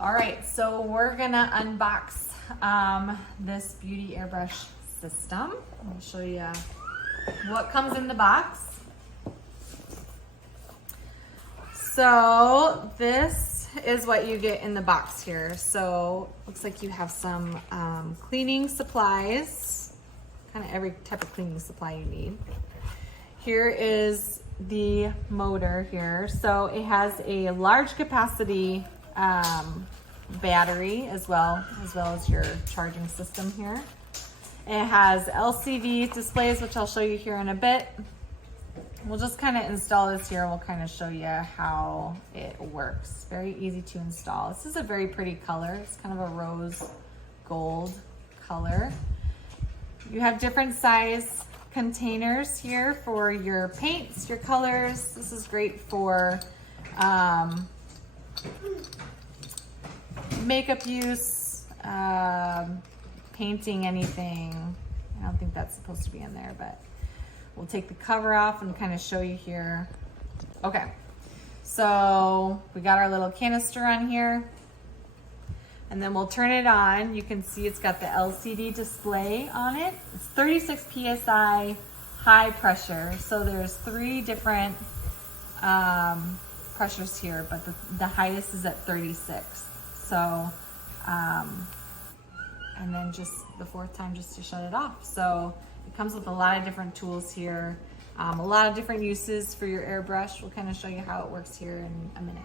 All right, so we're gonna unbox this beauty airbrush system. I'll show you what comes in the box. So this is what you get in the box here. So looks like you have some cleaning supplies, kind of every type of cleaning supply you need. Here is the motor here. So it has a large capacity battery as well as your charging system here. It has LCD displays, which I'll show you here in a bit. We'll just kind of install this here. We'll kind of show you how it works. Very easy to install. This is a very pretty color. It's kind of a rose gold color. You have different size containers here for your paints, your colors. This is great for makeup use, painting anything. I don't think that's supposed to be in there, but we'll take the cover off and kind of show you here. Okay, so we got our little canister on here, and then we'll turn it on. You can see it's got the LCD display on it. It's 36 PSI high pressure. So there's 3 different pressures here, but the highest is at 36. So, and then just the 4th time just to shut it off. So it comes with a lot of different tools here, a lot of different uses for your airbrush. We'll kind of show you how it works here in a minute.